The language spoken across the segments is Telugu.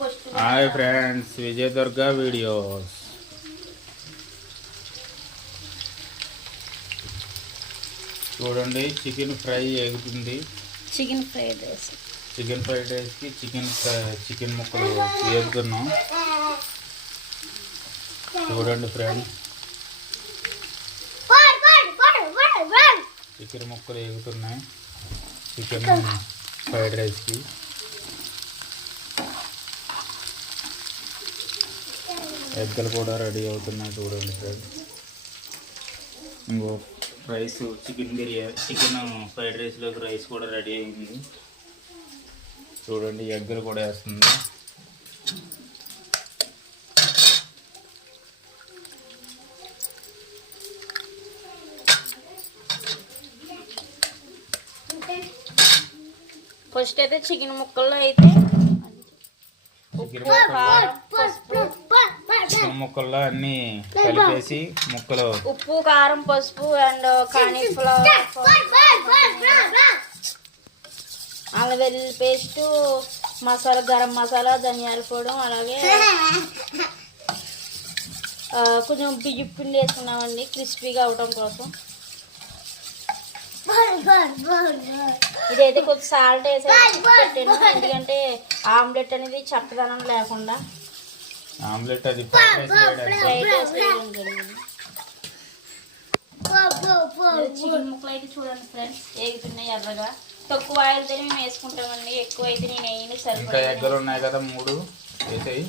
హాయ్ ఫ్రెండ్స్, విజయ దుర్గా వీడియోస్. చూడండి, చికెన్ ఫ్రై ఎగుతుంది. చికెన్ ఫ్రైడ్ రైస్కి చికెన్ ముక్కలు వేగుతున్నాం. చూడండి ఫ్రెండ్స్, చికెన్ ముక్కలు వేగుతున్నాయి చికెన్ ఫ్రైడ్ రైస్కి. ఎగ్గలు కూడా రెడీ అవుతున్నాయి. చూడండి ఫ్రెండ్స్, ఇంకో రైస్ చికెన్ ఫ్రైడ్ రైస్లోకి రైస్ కూడా రెడీ అయింది. చూడండి, ఎగ్గలు కూడా వేస్తుంది. ఫస్ట్ అయితే చికెన్ ముక్కల్లో అయితే చికెన్ ముక్కల్లో అన్ని కలిపేసి ముక్కలు ఉప్పు, కారం, పసుపు అండ్ కాలీఫ్లవర్, అల్లం వెల్లుల్లి పేస్టు, మసాలా, గరం మసాలా, ధనియాల పొడి, అలాగే కొంచెం బియ్యం పిండి వేసుకున్నామండి క్రిస్పీగా అవడం కోసం. ఇదైతే కొంచెం సాల్ట్ వేసి పెట్టాను, ఎందుకంటే ఆమ్లెట్ అనేది చప్పదనం లేకుండా. ఆమ్లెట్ అది చికెన్ ముక్కలు అయితే చూడండి ఫ్రెండ్స్, వేగుతున్నాయి ఎర్రగా. తక్కువ ఆయిల్తో మేము వేసుకుంటామండి, ఎక్కువ అయితే నేను వేయను. ఇంకా ఎగ్గలు ఉన్నాయి కదా, 3 వేసాయి.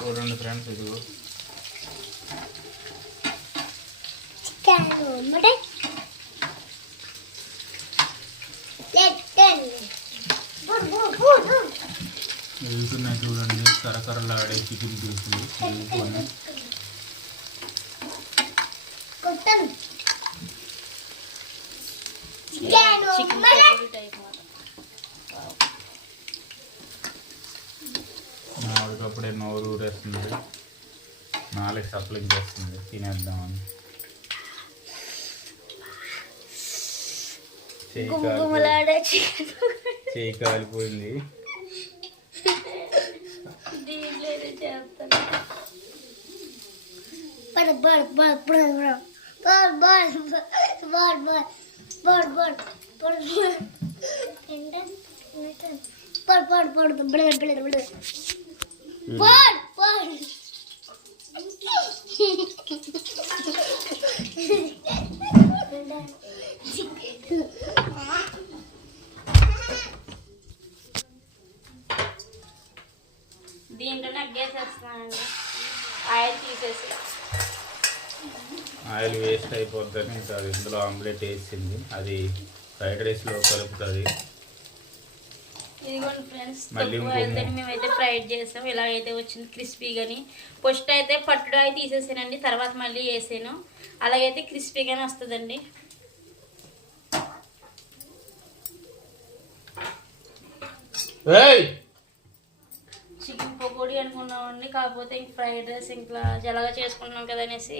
చూడండి ఫ్రెండ్స్, ఇది వేగుతున్నాయి. చూడండి, కరకరలాడే చికెన్ పీసులు వేసుకొని నాలుగప్పుడే నోరు ఊరేస్తుంది, 4 సప్లింగ్ చేస్తుంది. తినేద్దామని చేయి కాలిపోయింది. దీంట్లో నగ్గేసేస్తున్నానండి, ఆయిల్ తీసేసి. ఆయిల్ వేస్ట్ అయిపోద్దని ఇంకా ఇందులో ఆమ్లెట్ వేసింది, అది ఫ్రైడ్ రైస్లో కలుపుతుంది. ఇదిగోండి ఫ్రెండ్స్, తక్కువ ఆయిల్తో మేమైతే ఫ్రైడ్ చేసాం. ఇలాగైతే వచ్చింది క్రిస్పీగాని. ఫస్ట్ అయితే పట్టుడు ఆయిల్ తీసేసానండి, తర్వాత మళ్ళీ వేసాను. అలాగైతే క్రిస్పీగానే వస్తుందండి. చికెన్ పకోడీ అనుకున్నామండి, కాకపోతే ఇంక ఫ్రైడ్ రైస్ ఇంకా జలగా చేసుకుంటున్నాం కదా అనేసి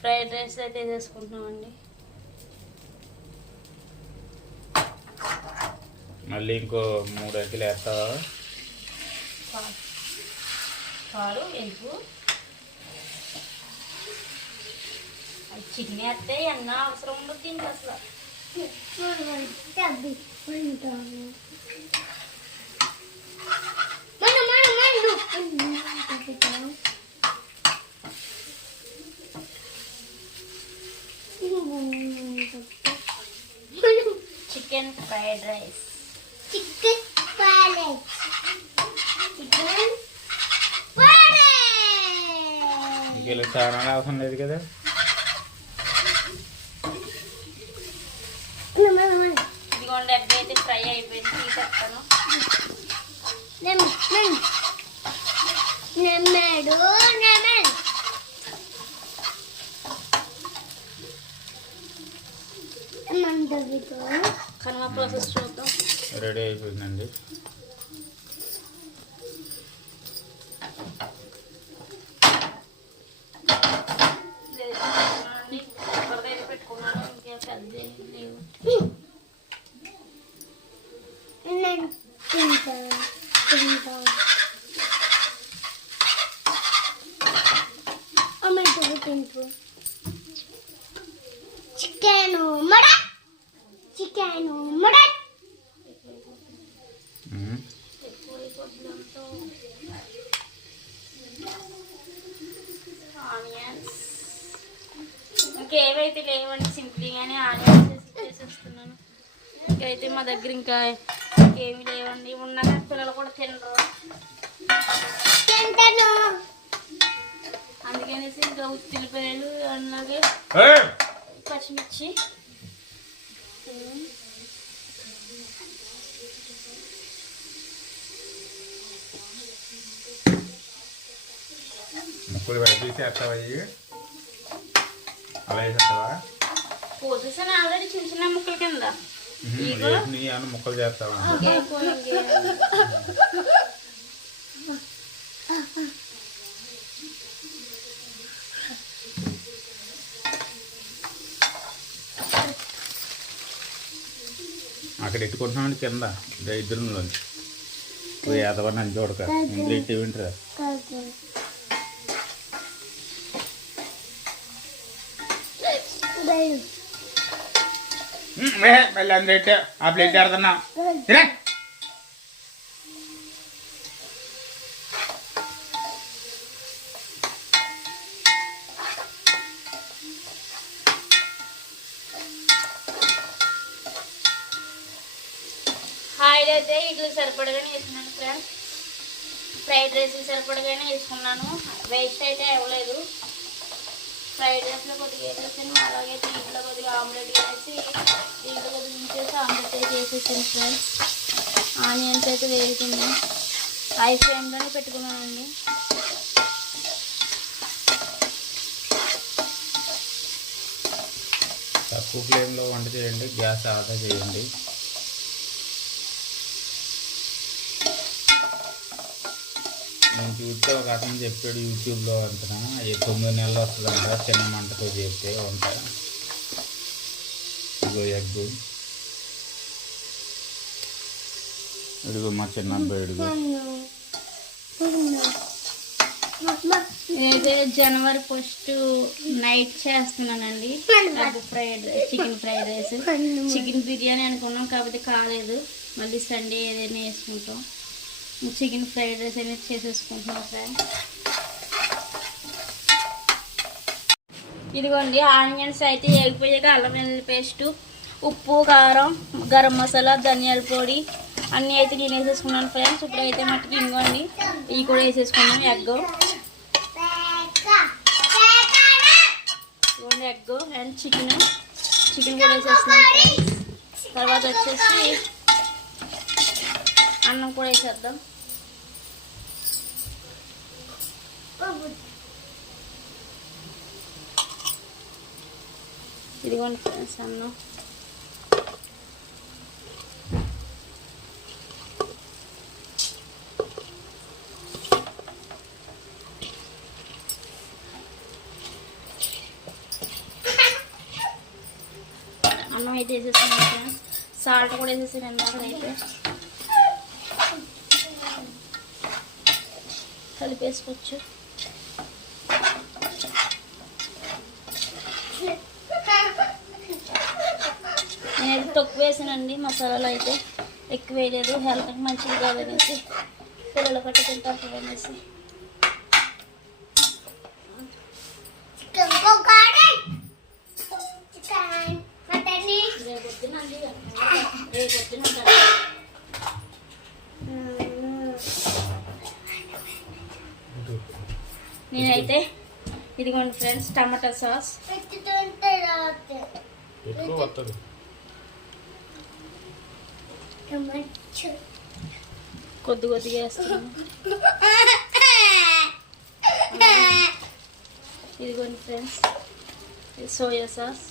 ఫ్రైడ్ రైస్ అయితే చేసుకుంటున్నామండి. మళ్ళీ ఇంకో 3 ఎగ్గులు వేస్తావా? పాలు, ఎగ్గు, చికెన్ వేస్తే ఎన్న అవసరం ఉండదు దీనికి అసలు. చికెన్ ఫ్రైడ్ రైస్, ఇంకెళ్ళి చాలా అవసరం లేదు కదా. ఇదిగోండి, ఎగ్ అయితే ఫ్రై అయిపోయింది, తీసేస్తాను. కనుమ ప్రాసెస్ చూద్దాం. రెడీ అయిపోయిందండి. పెట్టుకున్నాను, ఇంకా పెద్ద లేవు. Chicken mutton chicken mutton onions ఇంకేవైతే లేవండి, సింపుల్గానే ఆనియన్స్ చేసేస్తున్నాను. ఇంకైతే మా దగ్గర ఇంకా ఇంకేమీ లేవండి, ఉన్నాక పిల్లలు కూడా తినరు, అందుకనేసి ఇంకా ఉల్లిపాయలు అలాగే పచ్చిమిర్చి ముక్కలు వేసేస్తావా? అలా వేసేస్తావా? పోసేసాను ఆల్రెడీ చిన్న చిన్న ముక్కల కింద. నీ అన్న ముక్కలు చేస్తావా? అక్కడ ఎట్టుకుంటున్నాను కింద ఇద్దరులో ఏదవా నన్ను చూడక ఇంట్లో ఎట్టి వింటరా. మళ్ళీ అందరు ఆ ప్లేట్ ఆడుతున్నా ఆయిల్ అయితే ఇడ్లీ సరిపడగానే వేసుకున్నాను ఫ్రెండ్స్, ఫ్రైడ్ రైస్ సరిపడగానే వేసుకున్నాను, వేస్ట్ అయితే ఇవ్వలేదు. ఫ్రైడ్ రైస్లో కొద్దిగా వేసేసాను, అలాగే ఇంట్లో కొద్దిగా ఆమ్లెట్ వేసి ఇంట్లో కొద్దిగా ఉంచేసి ఆమ్లెట్ అయితే వేసేసాను ఫ్రెండ్స్. ఆనియన్స్ అయితే వేసుకున్నాను, హై ఫ్లేమ్లోనే పెట్టుకున్నానండి. తక్కువ ఫ్లేమ్లో వంట చేయండి, గ్యాస్ ఆదా చేయండి. నేను చూస్తే ఒక అతను చెప్పాడు యూట్యూబ్లో అంటున్నా 9 నెలలు వస్తుందంట చిన్న మంటతో చేస్తే వంట. ఇదిగో ఎగ్గు, ఇదిగో మా చిన్న అబ్బాయి, ఇదిగో నేనైతే జనవరి 1 నైట్ చేస్తున్నానండి chicken fried rice. Chicken biryani అనుకున్నాం కాకపోతే కాలేదు, మళ్ళీ సండే ఏదైనా వేసుకుంటాం. చికెన్ ఫ్రైడ్ రైస్ అనేది చేసేసుకుంటున్నాం ఫ్రెండ్స్. ఇదిగోండి ఆనియన్స్ అయితే వేగిపోయాక అల్లం వెల్లుల్లి పేస్టు, ఉప్పు, కారం, గరం మసాలా, ధనియాల పొడి అన్నీ అయితే నేను వేసేసుకున్నాను ఫ్రెండ్స్. ఇప్పుడైతే మట్టుకు ఇంకోండి ఇవి కూడా వేసేసుకున్నాం. ఎగ్ ఎగ్ అండ్ చికెన్ కూడా వేసేస్తున్నాం ఫ్రెండ్స్. తర్వాత వచ్చేసి అన్నం కూడా వేసేద్దాం. ఇదిగోండి ఫ్రెండ్స్ అన్నం. అన్నం అయితే వేసేసాను ఫ్రెండ్స్, సాల్ట్ కూడా వేసేసాను అక్కడైతే కలిపేసుకోవచ్చు. నేనైతే తక్కువ వేసానండి మసాలాలు, అయితే ఎక్కువ వేయలేదు, హెల్త్కి మంచిది కాదనేసి పిల్లలు కట్ట తింటారు అనేసి. నేనైతే ఇదిగోండి ఫ్రెండ్స్ టమాటా సాస్ కొద్దిగా వేస్తున్నాను. ఇదిగోండి ఫ్రెండ్స్ సోయా సాస్,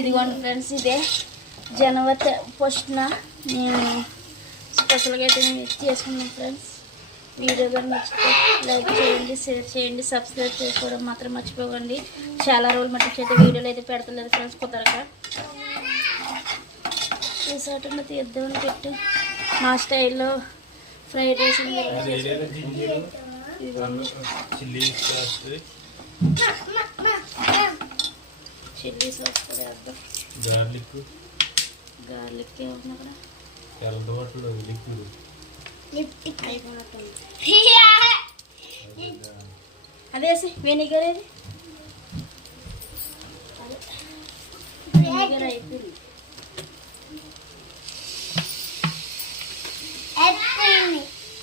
ఇదిగోండి ఫ్రెండ్స్ ఇదే జనవరి ఫస్ట్న నేను స్పెషల్గా అయితే నేను చేసుకున్నాను ఫ్రెండ్స్. వీడియో కానీ నచ్చితే లైక్ చేయండి, షేర్ చేయండి, సబ్స్క్రైబ్ చేసుకోవడం మాత్రం మర్చిపోకండి. చాలా రోజులు మట్టి అయితే వీడియోలు అయితే పెడతలేదు ఫ్రెండ్స్. కొత్తగా రిసార్ట్లో తీద్దామని పెట్టి మా స్టైల్లో ఫ్రైడ్ రైస్ చిల్లీ సాస్ కూడా వేద్దాం. గార్లిక్ ఏమన్నా కూడా అదేసి వెనిగర్ ఏది వెనిగర్ అయిపోయింది.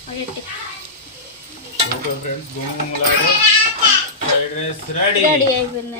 ఓకే ఫ్రెండ్స్, గుమగుమలాడే ఫ్రైడ్ రైస్ రెడీ. రెడీ అయిపోయింది.